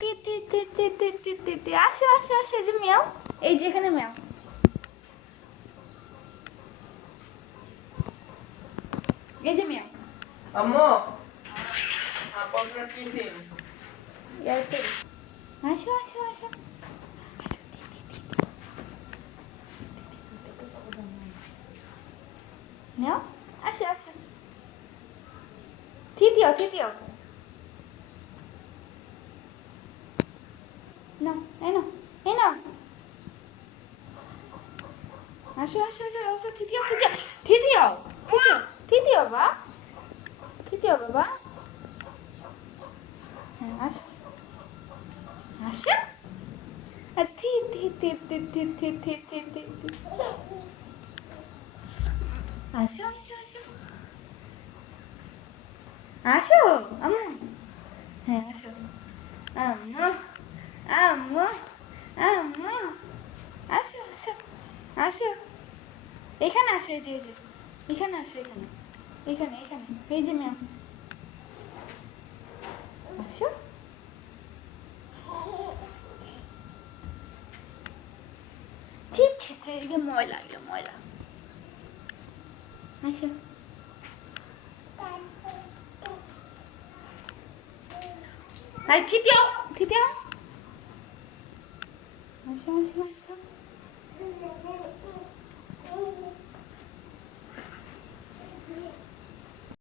তি তি তি তি তি তি তি তি আসো আসো আসো, এই যে মিয়াও, এই যে এখানে মিয়াও, এই যে মিয়াও। আম্মু আপনার কি সিম? এয়ারটেল। আসো আসো আসো। নাও, আসো আসো। তৃতীয় তৃতীয়। না, এই নাও, এই নাও। আসো আসো আসো আসো, তৃতীয় তৃতীয় তৃতীয় তৃতীয় তৃতীয় বা তৃতীয় বাবা। হ্যাঁ আসো আসো। থি থি থি থি থি থি থি থি থি থি। আসো আসো আসো আসো আম্মু। হ্যাঁ আসো আম্মু আম্মু আম্মু। আসো আসো আসো, এখানে আসো, এই যে এই যে এখানে আসো, এখানে এখানে এখানে, এই যে ম্যাম আসো। ছি ছি ছি, এদিকে ময়লা, এগুলো ময়লা। আসো আই, তৃতীয় তৃতীয়। আসো আসো আসো।